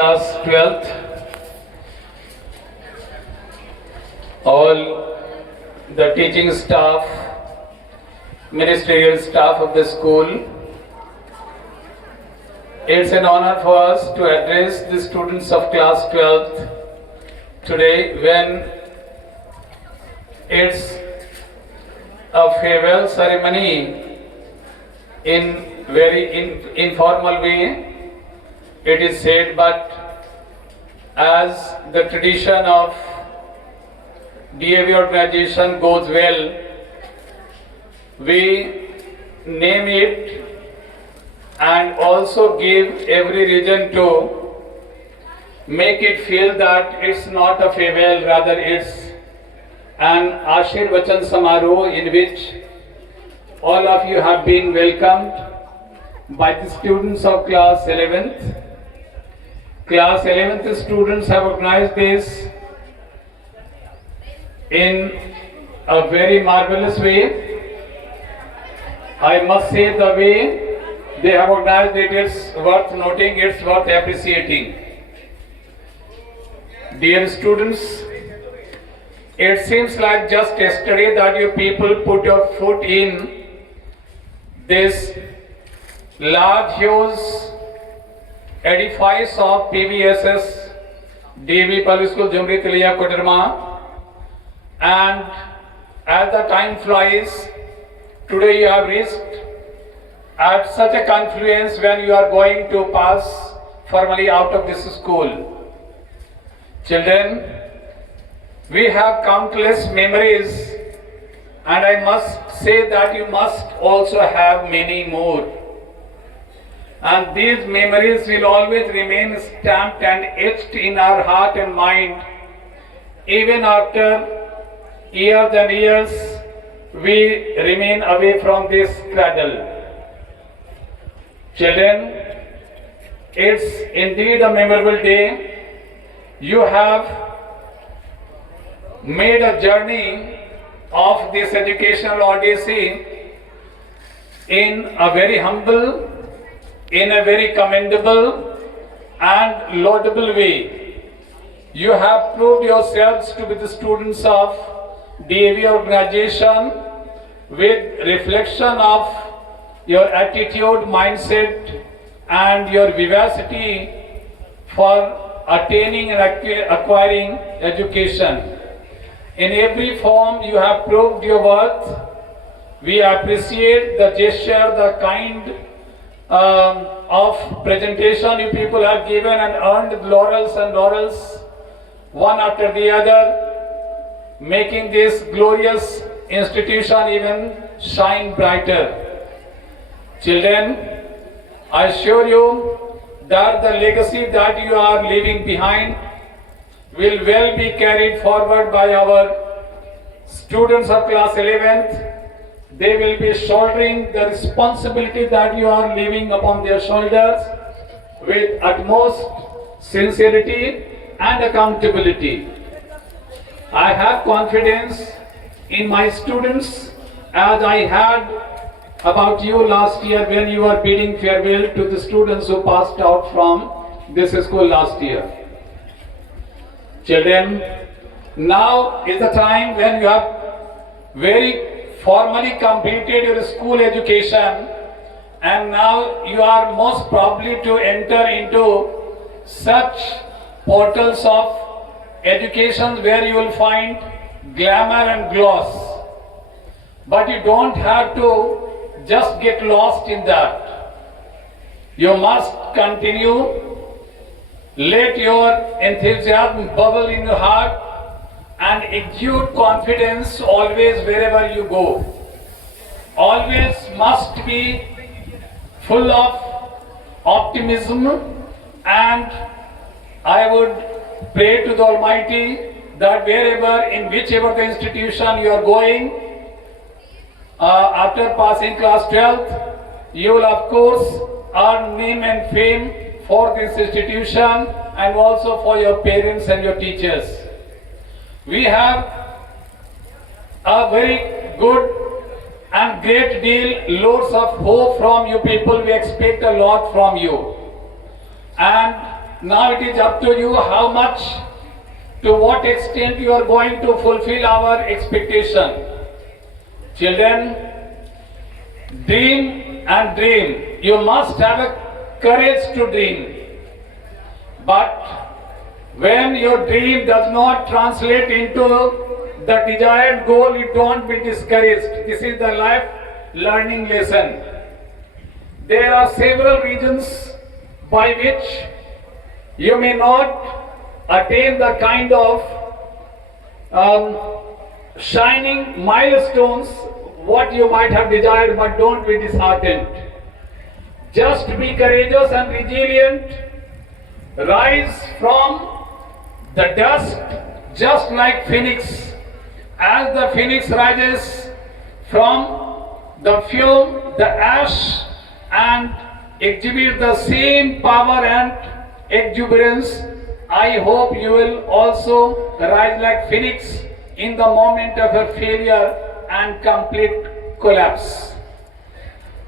Class 12th, all the teaching staff, ministerial staff of the school, it's an honor for us to address the students of class 12th today when it's a farewell ceremony in very informal way. It is said, but as the tradition of DAV organization goes well, we name it and also give every reason to make it feel that it's not a farewell, rather it's an Ashirvachan Samaroh in which all of you have been welcomed by the students of class 11th. Class 11th students have organized this in a very marvelous way. I must say the way they have organized it is worth noting, it's worth appreciating. Dear students, it seems like just yesterday that you people put your foot in this large, huge edifice of PVSS, DAV Public School, Jumri Tiliya, Koderma, and as the time flies, today you have reached at such a confluence when you are going to pass formally out of this school. Children, we have countless memories, and I must say that you must also have many more. And these memories will always remain stamped and etched in our heart and mind. Even after years and years, we remain away from this cradle. Children, it's indeed a memorable day. You have made a journey of this educational odyssey in a very humble, in a very commendable and laudable way. You have proved yourselves to be the students of DAV organization with reflection of your attitude, mindset and your vivacity for attaining and acquiring education. In every form you have proved your worth. We appreciate the gesture, the kind of presentation you people have given and earned laurels and laurels one after the other, making this glorious institution even shine brighter. Children, I assure you that the legacy that you are leaving behind will well be carried forward by our students of class 11th. They will be shouldering the responsibility that you are leaving upon their shoulders with utmost sincerity and accountability. I have confidence in my students as I had about you last year when you were bidding farewell to the students who passed out from this school last year. Children, now is the time when you have very formally completed your school education, and now you are most probably to enter into such portals of education where you will find glamour and gloss. But you don't have to just get lost in that. You must continue. Let your enthusiasm bubble in your heart and exude confidence always wherever you go. Always must be full of optimism, and I would pray to the Almighty that wherever, in whichever the institution you are going, after passing class 12th, you will of course earn name and fame for this institution and also for your parents and your teachers. We have a very good and great deal, loads of hope from you people. We expect a lot from you. And now it is up to you how much, to what extent you are going to fulfill our expectation. Children, dream and dream. You must have a courage to dream. But when your dream does not translate into the desired goal, you don't be discouraged. This is the life learning lesson. There are several reasons by which you may not attain the kind of shining milestones what you might have desired, but don't be disheartened. Just be courageous and resilient. Rise from the dust just like phoenix. As the phoenix rises from the fume, the ash, and exhibit the same power and exuberance, I hope you will also rise like phoenix in the moment of your failure and complete collapse.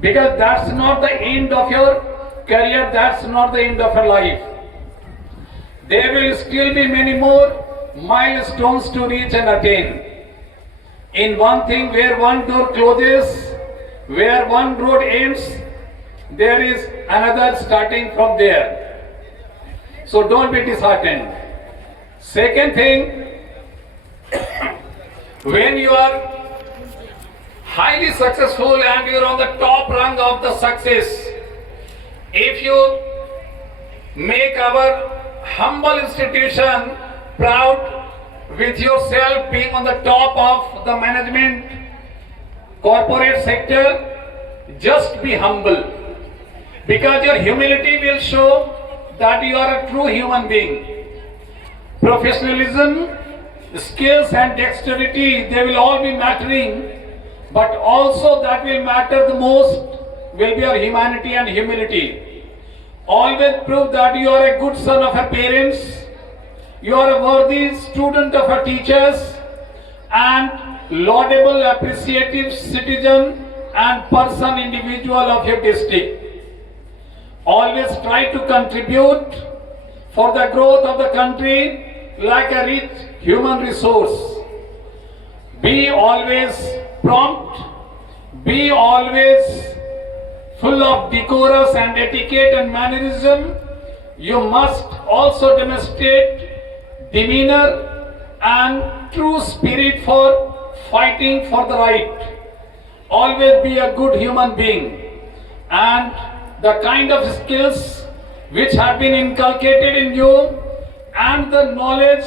Because that's not the end of your career, that's not the end of your life. There will still be many more milestones to reach and attain. In one thing, where one door closes, where one road ends, there is another starting from there. So don't be disheartened. Second thing, when you are highly successful and you are on the top rung of the success, if you make our humble institution proud with yourself being on the top of the management corporate sector, just be humble, because your humility will show that you are a true human being. Professionalism, skills and dexterity, they will all be mattering, but also that will matter the most will be your humanity and humility. Always prove that you are a good son of your parents, you are a worthy student of your teachers, and laudable, appreciative citizen and person, individual of your district. Always try to contribute for the growth of the country like a rich human resource. Be always prompt, be always full of decorous and etiquette and mannerism. You must also demonstrate demeanor and true spirit for fighting for the right. Always be a good human being, and the kind of skills which have been inculcated in you and the knowledge,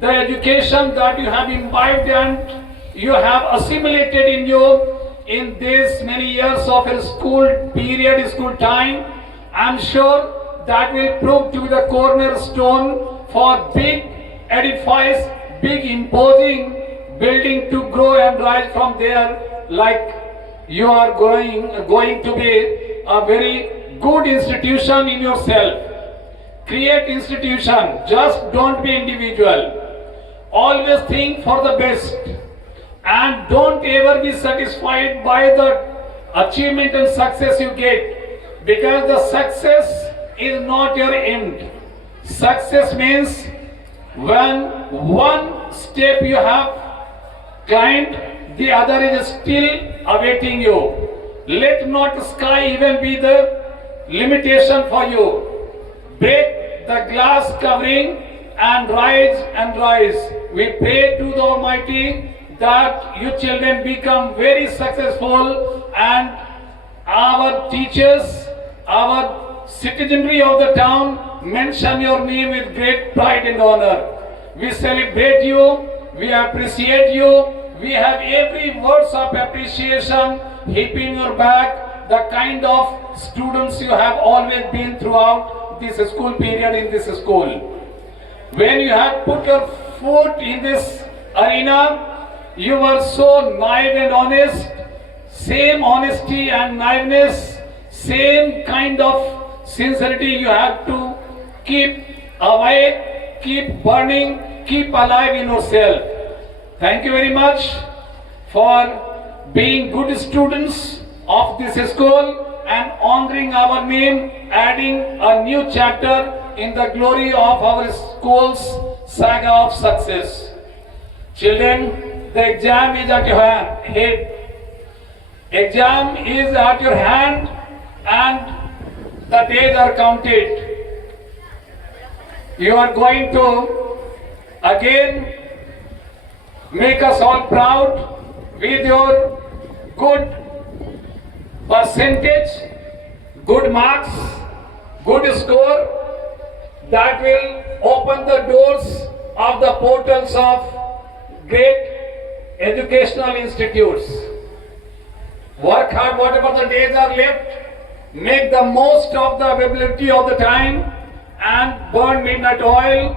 the education that you have imbibed and you have assimilated in you in these many years of your school period, school time, I am sure that will prove to be the cornerstone for big edifice, big imposing building to grow and rise from there, like you are going to be a very good institution in yourself. Create institution, just don't be individual. Always think for the best, and don't ever be satisfied by the achievement and success you get, because the success is not your end. Success means when one step you have climbed, the other is still awaiting you. Let not sky even be the limitation for you. Break the glass covering and rise and rise. We pray to the Almighty that you children become very successful, and our teachers, our citizenry of the town mention your name with great pride and honor. We celebrate you, we appreciate you, we have every words of appreciation heaping your back, the kind of students you have always been throughout this school period in this school. When you have put your foot in this arena, you were so naive and honest, same honesty and naiveness, same kind of sincerity you have to keep awake, keep burning, keep alive in yourself. Thank you very much for being good students of this school and honoring our name, adding a new chapter in the glory of our school's saga of success. Children, the exam is at your head. Exam is at your hand and the days are counted. You are going to again make us all proud with your good percentage, good marks, good score that will open the doors of the portals of great educational institutes. Work hard whatever the days are left, make the most of the availability of the time and burn midnight oil,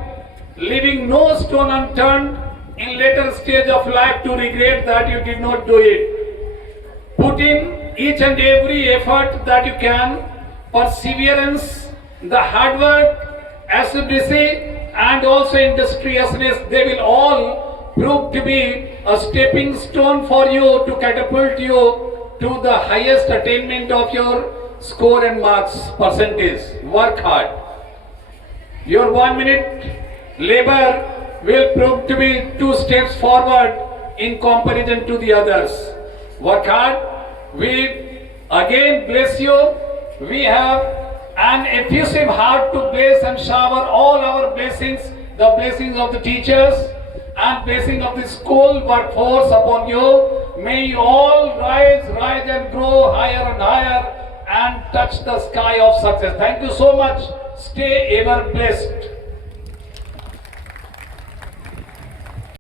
leaving no stone unturned in later stage of life to regret that you did not do it. Put in each and every effort that you can, perseverance, the hard work, assiduity and also industriousness, they will all prove to be a stepping stone for you to catapult you to the highest attainment of your score and marks percentage. Work hard. Your 1 minute labor will prove to be 2 steps forward in comparison to the others. Work hard. We again bless you. We have an effusive heart to bless and shower all our blessings, the blessings of the teachers and blessing of the school workforce upon you. May you all rise and grow higher and higher and touch the sky of success. Thank you so much. Stay ever blessed.